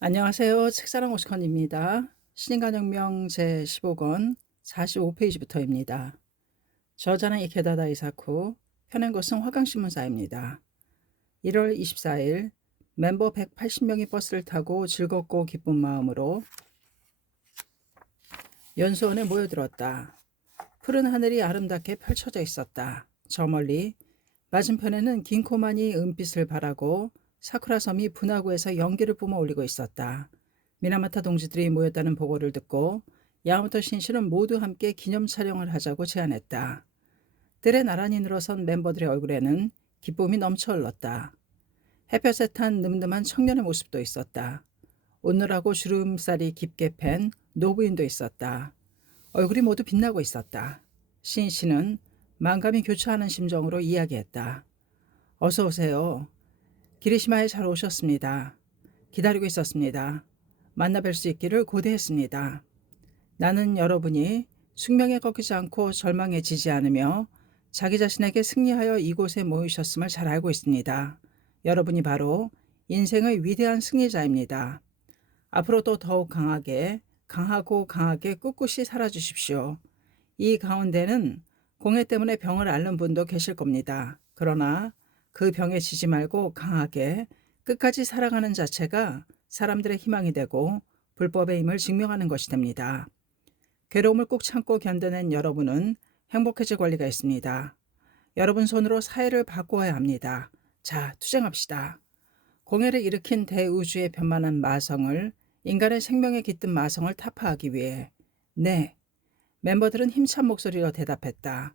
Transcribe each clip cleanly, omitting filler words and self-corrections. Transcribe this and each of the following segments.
안녕하세요. 책사랑 오스컨입니다. 신인간혁명 제15권 45페이지부터입니다. 저자는 이케다다 이사쿠, 펴낸 것은 화강신문사입니다. 1월 24일 멤버 180명이 버스를 타고 즐겁고 기쁜 마음으로 연수원에 모여들었다. 푸른 하늘이 아름답게 펼쳐져 있었다. 저 멀리 맞은편에는 긴코만이 은빛을 바라고 사쿠라 섬이 분화구에서 연기를 뿜어 올리고 있었다. 미나마타 동지들이 모였다는 보고를 듣고 야마토 신씨는 모두 함께 기념 촬영을 하자고 제안했다. 뜰에 나란히 늘어선 멤버들의 얼굴에는 기쁨이 넘쳐 흘렀다. 햇볕에 탄 늠름한 청년의 모습도 있었다. 오늘하고 주름살이 깊게 팬 노부인도 있었다. 얼굴이 모두 빛나고 있었다. 신씨는 만감이 교차하는 심정으로 이야기했다. 어서 오세요. 기리시마에 잘 오셨습니다. 기다리고 있었습니다. 만나 뵐 수 있기를 고대했습니다. 나는 여러분이 숙명에 꺾이지 않고 절망에 지지 않으며 자기 자신에게 승리하여 이곳에 모이셨음을 잘 알고 있습니다. 여러분이 바로 인생의 위대한 승리자입니다. 앞으로도 더욱 강하고 강하게 꿋꿋이 살아주십시오. 이 가운데는 공해 때문에 병을 앓는 분도 계실 겁니다. 그러나 그 병에 지지 말고 강하게 끝까지 살아가는 자체가 사람들의 희망이 되고 불법의 힘을 증명하는 것이 됩니다. 괴로움을 꾹 참고 견뎌낸 여러분은 행복해질 권리가 있습니다. 여러분 손으로 사회를 바꾸어야 합니다. 자, 투쟁합시다. 공해를 일으킨 대우주의 편만한 마성을, 인간의 생명에 깃든 마성을 타파하기 위해. 네, 멤버들은 힘찬 목소리로 대답했다.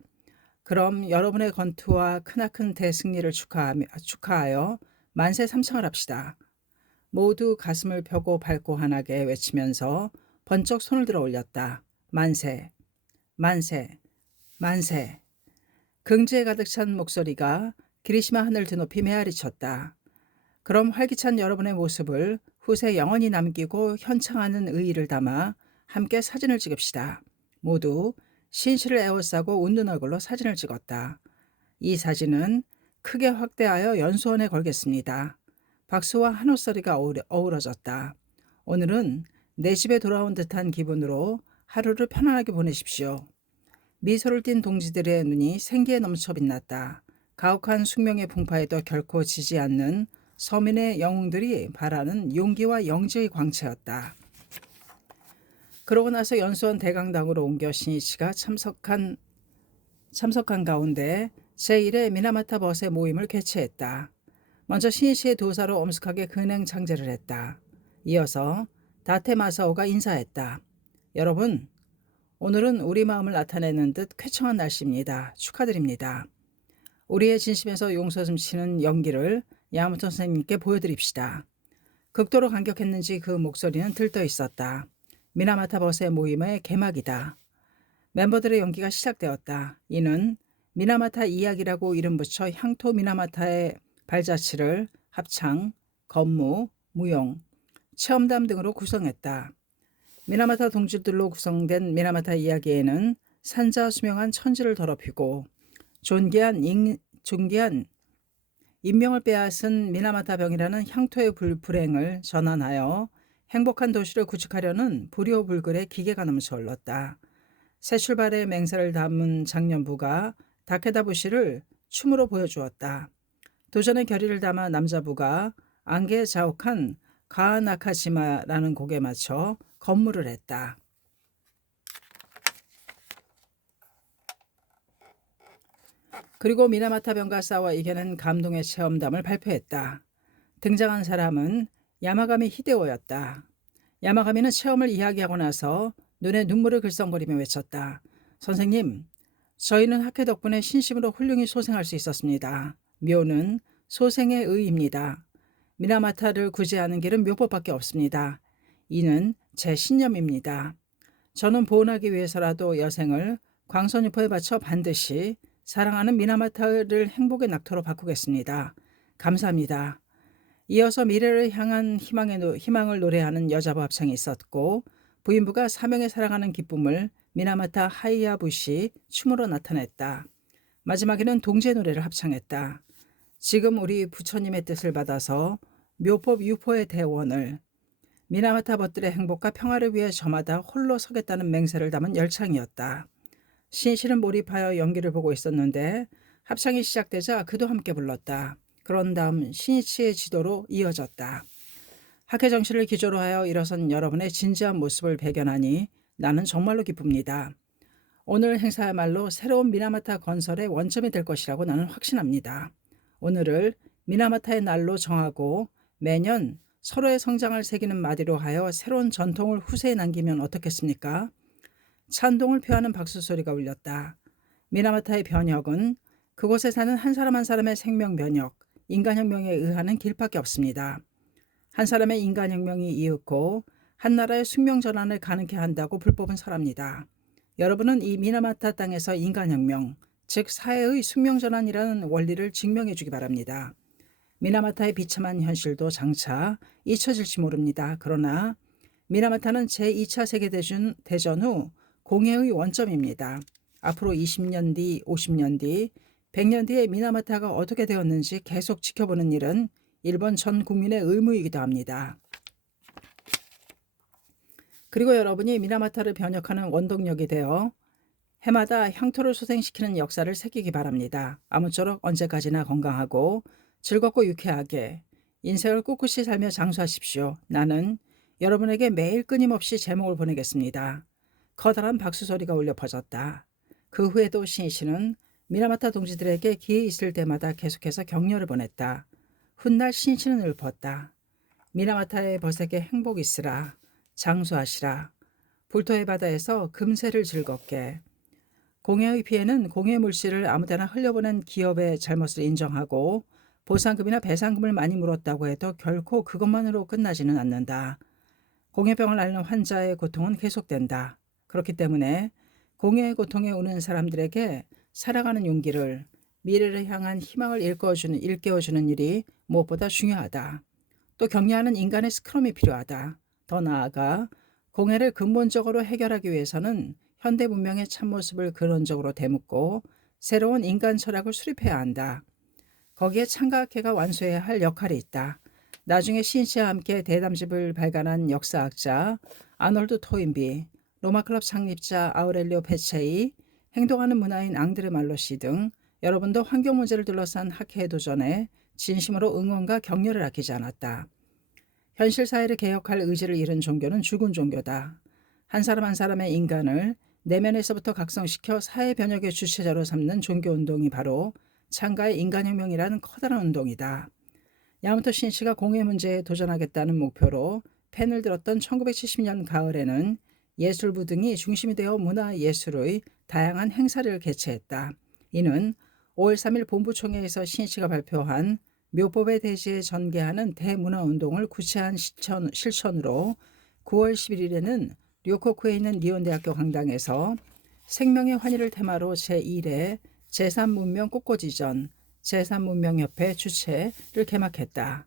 그럼 여러분의 건투와 크나큰 대승리를 축하하여 만세 삼창을 합시다. 모두 가슴을 펴고 밝고 환하게 외치면서 번쩍 손을 들어 올렸다. 만세, 만세, 만세. 긍지에 가득 찬 목소리가 기리시마 하늘 드높이 메아리쳤다. 그럼 활기찬 여러분의 모습을 후세 영원히 남기고 현창하는 의의를 담아 함께 사진을 찍읍시다. 모두 신실을 에워싸고 웃는 얼굴로 사진을 찍었다. 이 사진은 크게 확대하여 연수원에 걸겠습니다. 박수와 한호소리가 어우러졌다. 오늘은 내 집에 돌아온 듯한 기분으로 하루를 편안하게 보내십시오. 미소를 띤 동지들의 눈이 생기에 넘쳐 빛났다. 가혹한 숙명의 풍파에도 결코 지지 않는 서민의 영웅들이 바라는 용기와 영지의 광채였다. 그러고 나서 연수원 대강당으로 옮겨 신이치가 참석한 가운데 제1회 미나마타 버스의 모임을 개최했다. 먼저 신이치의 도사로 엄숙하게 근행 창제를 했다. 이어서 다테 마사오가 인사했다. 여러분, 오늘은 우리 마음을 나타내는 듯 쾌청한 날씨입니다. 축하드립니다. 우리의 진심에서 용서 숨치는 연기를 야마토 선생님께 보여드립시다. 극도로 감격했는지 그 목소리는 들떠 있었다. 미나마타 버스의 모임의 개막이다. 멤버들의 연기가 시작되었다. 이는 미나마타 이야기라고 이름 붙여 향토 미나마타의 발자취를 합창, 건무, 무용, 체험담 등으로 구성했다. 미나마타 동지들로 구성된 미나마타 이야기에는 산자 수명한 천지를 더럽히고 존귀한 인명을 빼앗은 미나마타 병이라는 향토의 불행을 전환하여 행복한 도시를 구축하려는 불효불글의 기계가 넘쳐 흘렀다. 새 출발의 맹세를 담은 장년부가 다케다 부시를 춤으로 보여주었다. 도전의 결의를 담아 남자부가 안개에 자욱한 가나카시마라는 곡에 맞춰 건물을 했다. 그리고 미나마타 병과 싸워 이겨낸 감동의 체험담을 발표했다. 등장한 사람은 야마가미 히데오였다. 야마가미는 체험을 이야기하고 나서 눈에 눈물을 글썽거리며 외쳤다. 선생님, 저희는 학회 덕분에 신심으로 훌륭히 소생할 수 있었습니다. 묘는 소생의 의입니다. 미나마타를 구제하는 길은 묘법밖에 없습니다. 이는 제 신념입니다. 저는 보온하기 위해서라도 여생을 광선유포에 바쳐 반드시 사랑하는 미나마타를 행복의 낙토로 바꾸겠습니다. 감사합니다. 이어서 미래를 향한 희망을 노래하는 여자부 합창이 있었고 부인부가 사명에 살아가는 기쁨을 미나마타 하이야부시 춤으로 나타냈다. 마지막에는 동지의 노래를 합창했다. 지금 우리 부처님의 뜻을 받아서 묘법 유포의 대원을 미나마타 벗들의 행복과 평화를 위해 저마다 홀로 서겠다는 맹세를 담은 열창이었다. 신실은 몰입하여 연기를 보고 있었는데 합창이 시작되자 그도 함께 불렀다. 그런 다음 신이치의 지도로 이어졌다. 학회 정신을 기조로 하여 일어선 여러분의 진지한 모습을 발견하니 나는 정말로 기쁩니다. 오늘 행사야말로 새로운 미나마타 건설의 원점이 될 것이라고 나는 확신합니다. 오늘을 미나마타의 날로 정하고 매년 서로의 성장을 새기는 마디로 하여 새로운 전통을 후세에 남기면 어떻겠습니까? 찬동을 표하는 박수 소리가 울렸다. 미나마타의 변혁은 그곳에 사는 한 사람 한 사람의 생명 변혁, 인간혁명에 의하는 길밖에 없습니다. 한 사람의 인간혁명이 이윽고 한 나라의 숙명전환을 가능케 한다고 불법은 설합니다. 여러분은 이 미나마타 땅에서 인간혁명, 즉 사회의 숙명전환이라는 원리를 증명해 주기 바랍니다. 미나마타의 비참한 현실도 장차 잊혀질지 모릅니다. 그러나 미나마타는 제2차 세계대전 후 공해의 원점입니다. 앞으로 20년 뒤, 50년 뒤, 100년 뒤에 미나마타가 어떻게 되었는지 계속 지켜보는 일은 일본 전 국민의 의무이기도 합니다. 그리고 여러분이 미나마타를 변혁하는 원동력이 되어 해마다 향토를 소생시키는 역사를 새기기 바랍니다. 아무쪼록 언제까지나 건강하고 즐겁고 유쾌하게 인생을 꿋꿋이 살며 장수하십시오. 나는 여러분에게 매일 끊임없이 제목을 보내겠습니다. 커다란 박수 소리가 울려 퍼졌다. 그 후에도 신이씨는 미나마타 동지들에게 기회 있을 때마다 계속해서 격려를 보냈다. 훗날 신이씨는 읊었다. 미나마타의 벗에게 행복 있으라. 장수하시라. 불토의 바다에서 금세를 즐겁게. 공해의 피해는 공해 물질을 아무데나 흘려보낸 기업의 잘못을 인정하고 보상금이나 배상금을 많이 물었다고 해도 결코 그것만으로 끝나지는 않는다. 공해병을 앓는 환자의 고통은 계속된다. 그렇기 때문에 공해의 고통에 우는 사람들에게 살아가는 용기를, 미래를 향한 희망을 일깨워주는 일이 무엇보다 중요하다. 또 격려하는 인간의 스크럼이 필요하다. 더 나아가 공해를 근본적으로 해결하기 위해서는 현대 문명의 참모습을 근원적으로 되묻고 새로운 인간 철학을 수립해야 한다. 거기에 창과학회가 완수해야 할 역할이 있다. 나중에 신씨와 함께 대담집을 발간한 역사학자 아놀드 토인비, 로마클럽 창립자 아우렐리오 페체이, 행동하는 문화인 앙드레 말로시 등 여러분도 환경 문제를 둘러싼 학회의 도전에 진심으로 응원과 격려를 아끼지 않았다. 현실 사회를 개혁할 의지를 잃은 종교는 죽은 종교다. 한 사람 한 사람의 인간을 내면에서부터 각성시켜 사회 변혁의 주체자로 삼는 종교운동이 바로 창가의 인간혁명이라는 커다란 운동이다. 야마토 신씨가 공해 문제에 도전하겠다는 목표로 펜을 들었던 1970년 가을에는 예술부 등이 중심이 되어 문화예술의 다양한 행사를 개최했다. 이는 5월 3일 본부총회에서 신씨가 발표한 묘법의 대지에 전개하는 대문화운동을 구체한 실천으로 9월 11일에는 료코쿠에 있는 니온대학교 강당에서 생명의 환희를 테마로 제1회 제3문명 꽃꽂이전 제3문명협회 주최를 개막했다.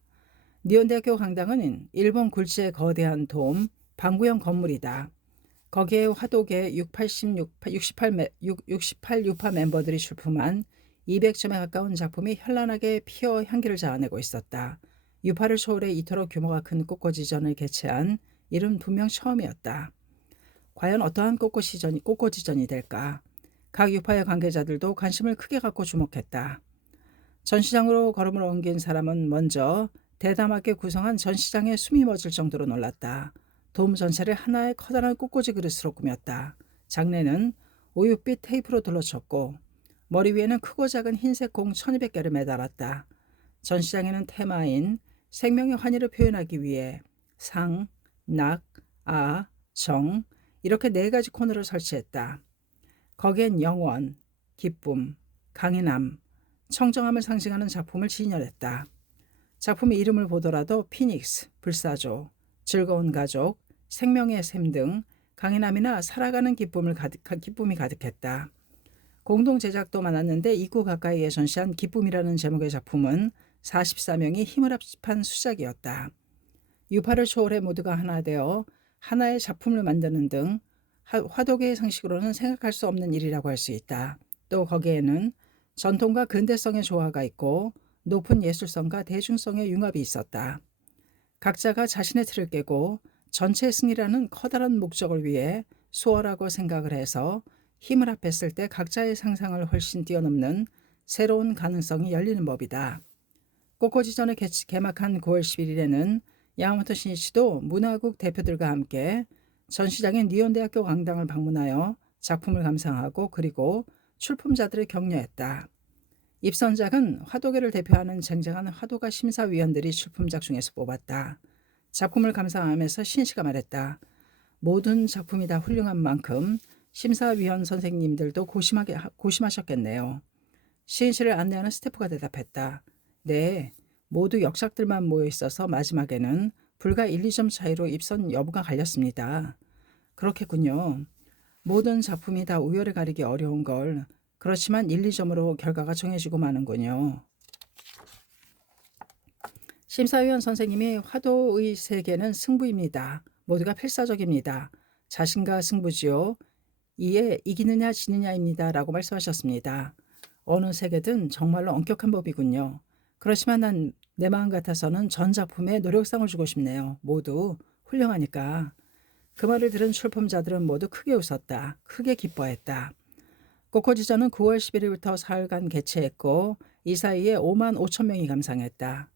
니온대학교 강당은 일본 굴지의 거대한 돔, 방구형 건물이다. 거기에 화독의 68유파 멤버들이 출품한 200점에 가까운 작품이 현란하게 피어 향기를 자아내고 있었다. 유파를 초월해 이토록 규모가 큰 꽃꽂이전을 개최한 이른 분명 처음이었다. 과연 어떠한 꽃꽂이전이 될까? 각 유파의 관계자들도 관심을 크게 갖고 주목했다. 전시장으로 걸음을 옮긴 사람은 먼저 대담하게 구성한 전시장에 숨이 멎을 정도로 놀랐다. 돔 전체를 하나의 커다란 꽃꽂이 그릇으로 꾸몄다. 장내는 오윳빛 테이프로 둘러쳤고 머리 위에는 크고 작은 흰색 공 1200개를 매달았다. 전시장에는 테마인 생명의 환희를 표현하기 위해 상, 낙, 아, 정 이렇게 4가지 코너를 설치했다. 거기엔 영원, 기쁨, 강인함, 청정함을 상징하는 작품을 진열했다. 작품의 이름을 보더라도 피닉스, 불사조, 즐거운 가족, 생명의 샘 등 강인함이나 살아가는 기쁨이 가득했다. 공동 제작도 많았는데 입구 가까이에 전시한 기쁨이라는 제목의 작품은 44명이 힘을 합한 수작이었다. 유파를 초월해 모두가 하나 되어 하나의 작품을 만드는 등 화독의 상식으로는 생각할 수 없는 일이라고 할 수 있다. 또 거기에는 전통과 근대성의 조화가 있고 높은 예술성과 대중성의 융합이 있었다. 각자가 자신의 틀을 깨고 전체의 승리라는 커다란 목적을 위해 수월하고 생각을 해서 힘을 합했을 때 각자의 상상을 훨씬 뛰어넘는 새로운 가능성이 열리는 법이다. 꽃꽂이전에 개막한 9월 11일에는 야마모토 신이치도 문화국 대표들과 함께 전시장인 니혼대학교 강당을 방문하여 작품을 감상하고 그리고 출품자들을 격려했다. 입선작은 화도계를 대표하는 쟁쟁한 화도가 심사위원들이 출품작 중에서 뽑았다. 작품을 감상하면서 신씨가 말했다. 모든 작품이 다 훌륭한 만큼 심사위원 선생님들도 고심하셨겠네요. 신씨를 안내하는 스태프가 대답했다. 네, 모두 역작들만 모여 있어서 마지막에는 불과 1, 2점 차이로 입선 여부가 갈렸습니다. 그렇겠군요. 모든 작품이 다 우열을 가리기 어려운 걸 그렇지만 1, 2점으로 결과가 정해지고 마는군요. 심사위원 선생님이 화도의 세계는 승부입니다. 모두가 필사적입니다. 자신과 승부지요. 이에 이기느냐 지느냐입니다. 라고 말씀하셨습니다. 어느 세계든 정말로 엄격한 법이군요. 그렇지만 난 내 마음 같아서는 전 작품에 노력상을 주고 싶네요. 모두 훌륭하니까. 그 말을 들은 출품자들은 모두 크게 웃었다. 크게 기뻐했다. 꽃꽂이전은 9월 11일부터 사흘간 개최했고 이 사이에 5만 5천 명이 감상했다.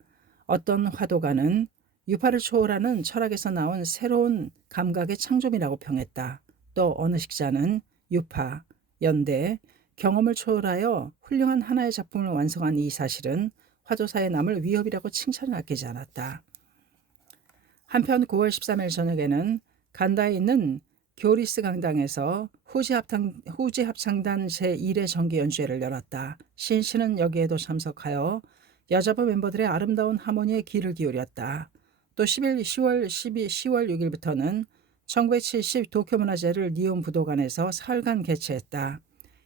어떤 화도가는 유파를 초월하는 철학에서 나온 새로운 감각의 창조미라고 평했다. 또 어느 식자는 유파, 연대, 경험을 초월하여 훌륭한 하나의 작품을 완성한 이 사실은 화도사에 남을 위협이라고 칭찬을 아끼지 않았다. 한편 9월 13일 저녁에는 간다에 있는 교리스 강당에서 후지 합창단 제1회 정기 연주회를 열었다. 신씨는 여기에도 참석하여 여자부 멤버들의 아름다운 하모니에 귀를 기울였다. 또 10월 6일부터는 1970 도쿄문화제를 니온 부도관에서 사흘간 개최했다.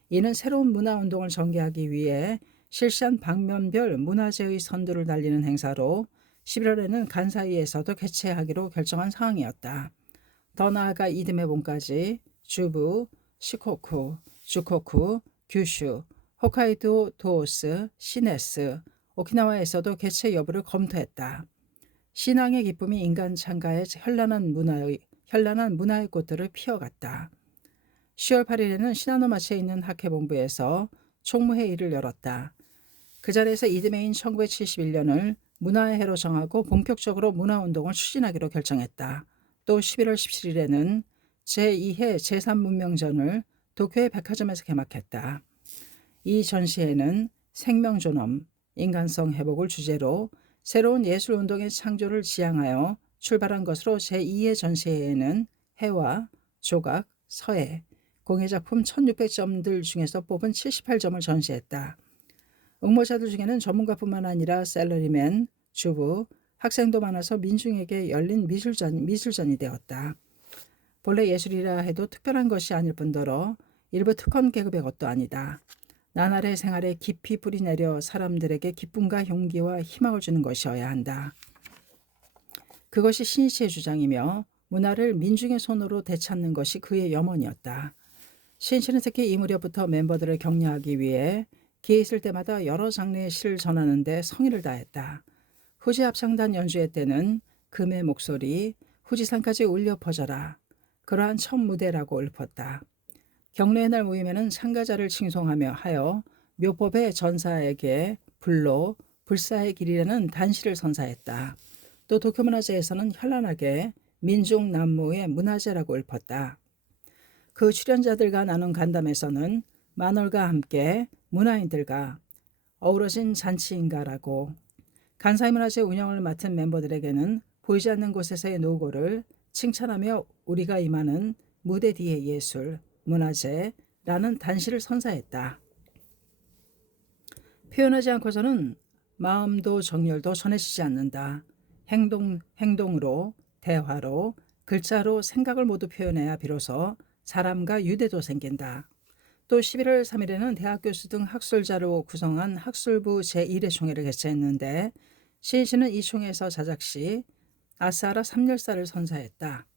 이는 새로운 문화운동을 전개하기 위해 실시한 방면별 문화재의 선두를 달리는 행사로 11월에는 간사이에서도 개최하기로 결정한 상황이었다. 더 나아가 이듬해 봄까지 주부, 시코쿠, 주코쿠, 규슈, 홋카이도 도호스, 시네스, 오키나와에서도 개최 여부를 검토했다. 신앙의 기쁨이 인간 창가에 현란한 문화의 꽃들을 피워갔다. 10월 8일에는 시나노마치에 있는 학회본부에서 총무회의를 열었다. 그 자리에서 이듬해인 1971년을 문화의 해로 정하고 본격적으로 문화운동을 추진하기로 결정했다. 또 11월 17일에는 제2회 제3문명전을 도쿄의 백화점에서 개막했다. 이 전시회는 생명존엄, 인간성 회복을 주제로 새로운 예술운동의 창조를 지향하여 출발한 것으로 제2회 전시회에는 해와 조각, 서예, 공예작품 1600점들 중에서 뽑은 78점을 전시했다. 응모자들 중에는 전문가뿐만 아니라 셀러리맨, 주부, 학생도 많아서 민중에게 열린 미술전이 되었다. 본래 예술이라 해도 특별한 것이 아닐 뿐더러 일부 특권 계급의 것도 아니다. 나날의 생활에 깊이 뿌리내려 사람들에게 기쁨과 용기와 희망을 주는 것이어야 한다. 그것이 신이치의 주장이며 문화를 민중의 손으로 되찾는 것이 그의 염원이었다. 신이치는 특히 이 무렵부터 멤버들을 격려하기 위해 기회 있을 때마다 여러 장르의 시를 전하는 데 성의를 다했다. 후지 합창단 연주회 때는 금의 목소리, 후지산까지 울려 퍼져라. 그러한 첫 무대라고 읊었다. 경례의 날 모임에는 참가자를 칭송하며 하여 묘법의 전사에게 불로 불사의 길이라는 단시를 선사했다. 또 도쿄문화제에서는 현란하게 민중 남무의 문화제라고 읊었다. 그 출연자들과 나눈 간담에서는 만월과 함께 문화인들과 어우러진 잔치인가라고 간사이 문화제 운영을 맡은 멤버들에게는 보이지 않는 곳에서의 노고를 칭찬하며 우리가 임하는 무대 뒤의 예술, 문화제라는 단시를 선사했다. 표현하지 않고서는 마음도 정열도 전해지지 않는다. 행동으로, 대화로, 글자로 생각을 모두 표현해야 비로소 사람과 유대도 생긴다. 또 11월 3일에는 대학 교수 등 학술자로 구성한 학술부 제1회 총회를 개최했는데 신씨는 이 총회에서 자작시 아사하라 3열사를 선사했다.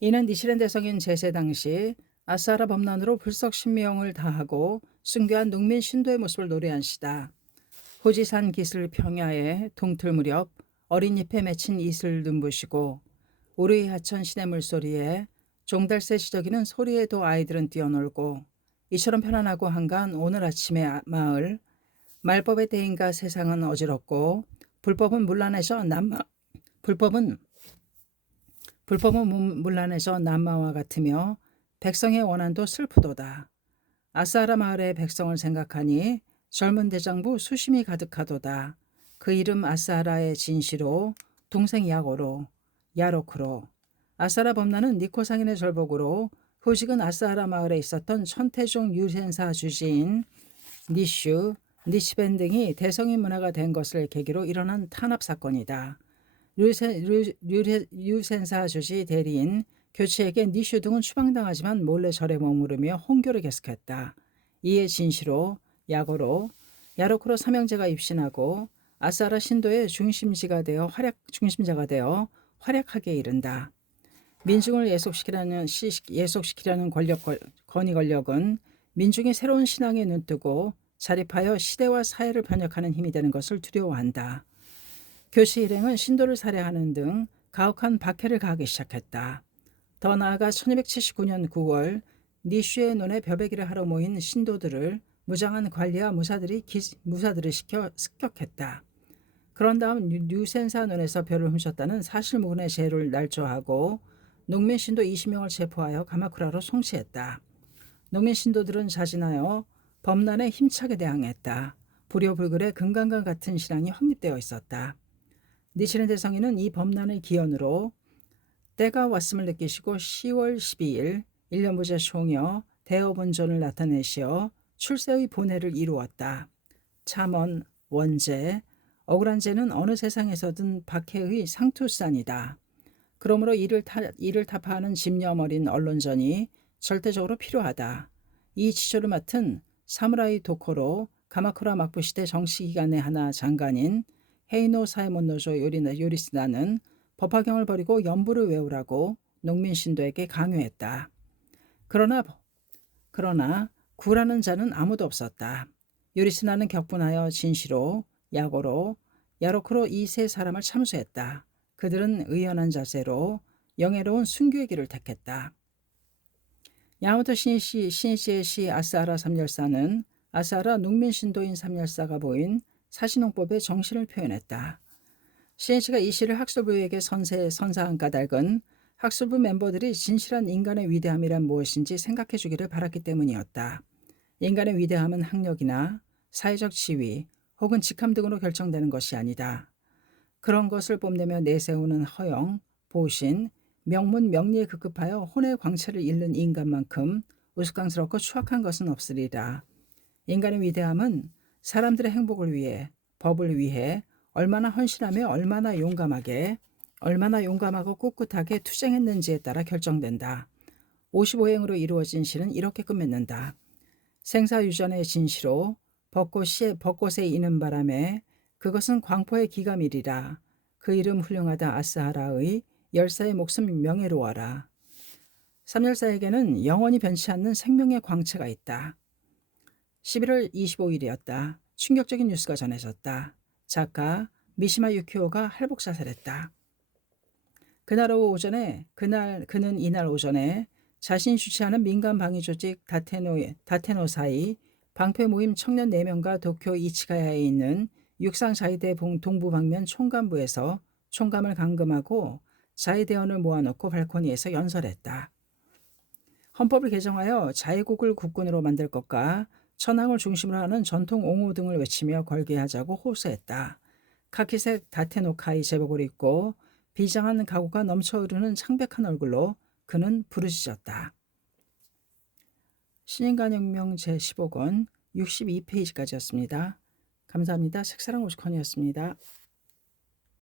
이는 니시렌 대성인 제세 당시 아사하라 범란으로 불석신명을 다하고 순교한 농민 신도의 모습을 노래한 시다. 후지산 기슭 평야에 동틀 무렵 어린 잎에 맺힌 이슬 눈부시고 우리 하천 시냇 물소리에 종달새 지저귀는 소리에도 아이들은 뛰어놀고 이처럼 편안하고 한가한 오늘 아침의 마을. 말법의 대인가 세상은 어지럽고 불법은 문란해져 남마 불법은 문란해져 남마와 같으며 백성의 원한도 슬프도다. 아사라 마을의 백성을 생각하니 젊은 대장부 수심이 가득하도다. 그 이름 아사라의 진시로 동생 야고로 야로크로. 아사라 범나는 니코상인의 절복으로 후직은 아사라 마을에 있었던 천태종 유센사 주지인 니슈, 니치벤 등이 대성인 문화가 된 것을 계기로 일어난 탄압 사건이다. 유센사 주지 대리인 교치에게 니슈 등은 추방당하지만 몰래 절에 머무르며 홍교를 계속했다. 이에 진시로, 야고로, 야로크로 삼형제가 입신하고 아사라 신도의 중심자가 되어 활약하게 이른다. 민중을 예속시키려는 건의 권력은 민중이 새로운 신앙에 눈뜨고 자립하여 시대와 사회를 변혁하는 힘이 되는 것을 두려워한다. 교시 일행은 신도를 살해하는 등 가혹한 박해를 가하기 시작했다. 더 나아가 1279년 9월 니슈의 논에 벼베기를 하러 모인 신도들을 무장한 관리와 무사들이 시켜 습격했다. 그런 다음 뉴센사 논에서 벼를 훔쳤다는 사실무근의 죄를 날조하고 농민 신도 20명을 체포하여 가마쿠라로 송치했다. 농민 신도들은 자진하여 범난에 힘차게 대항했다. 불효불글의 금강과 같은 신앙이 확립되어 있었다. 니치렌 대성인은 이 범난의 기원으로 때가 왔음을 느끼시고 10월 12일 일년부제 총여 대어본전을 나타내시어 출세의 본회를 이루었다. 참언, 원죄, 억울한 죄는 어느 세상에서든 박해의 상투산이다. 그러므로 이를 타파하는 집념 어린 언론전이 절대적으로 필요하다. 이 지조를 맡은 사무라이 도코로 가마쿠라 막부시대 정치기관의 하나 장관인 헤이노 사이몬노조 요리스나는 법화경을 버리고 연부를 외우라고 농민 신도에게 강요했다. 그러나 구라는 자는 아무도 없었다. 요리스나는 격분하여 진시로, 야고로, 야로크로 이 세 사람을 참수했다. 그들은 의연한 자세로 영예로운 순교의 길을 택했다. 야마토 신시의 시 아사라 삼열사는 아사라 농민 신도인 삼열사가 보인 사시농법의 정신을 표현했다. 신시가 이 시를 학술부에게 선사한 까닭은 학술부 멤버들이 진실한 인간의 위대함이란 무엇인지 생각해 주기를 바랐기 때문이었다. 인간의 위대함은 학력이나 사회적 지위 혹은 직함 등으로 결정되는 것이 아니다. 그런 것을 뽐내며 내세우는 허영, 보신, 명문 명리에 급급하여 혼의 광채를 잃는 인간만큼 우스꽝스럽고 추악한 것은 없으리라. 인간의 위대함은 사람들의 행복을 위해, 법을 위해 얼마나 헌신하며 얼마나 용감하고 꿋꿋하게 투쟁했는지에 따라 결정된다. 55행으로 이루어진 시는 이렇게 끝맺는다. 생사유전의 진시로 벚꽃에 이는 바람에 그것은 광포의 기감이리라. 그 이름 훌륭하다 아스하라의 열사의 목숨 명예로워라. 삼열사에게는 영원히 변치 않는 생명의 광채가 있다. 11월 25일이었다. 충격적인 뉴스가 전해졌다. 작가 미시마 유키오가 할복사살했다. 그는 이날 오전에 자신이 주최하는 민간 방위 조직 다테노사이 방패 모임 청년 4명과 도쿄 이치가야에 있는 육상자위대 동부 방면 총감부에서 총감을 감금하고 자위대원을 모아놓고 발코니에서 연설했다. 헌법을 개정하여 자위국을 국군으로 만들 것과 천황을 중심으로 하는 전통 옹호 등을 외치며 걸게하자고 호소했다. 카키색 다테노카이 제복을 입고 비장한 각오가 넘쳐흐르는 창백한 얼굴로 그는 부르짖었다. 신인간혁명 제15권 62페이지까지였습니다. 감사합니다. 색사랑 오죽헌이었습니다.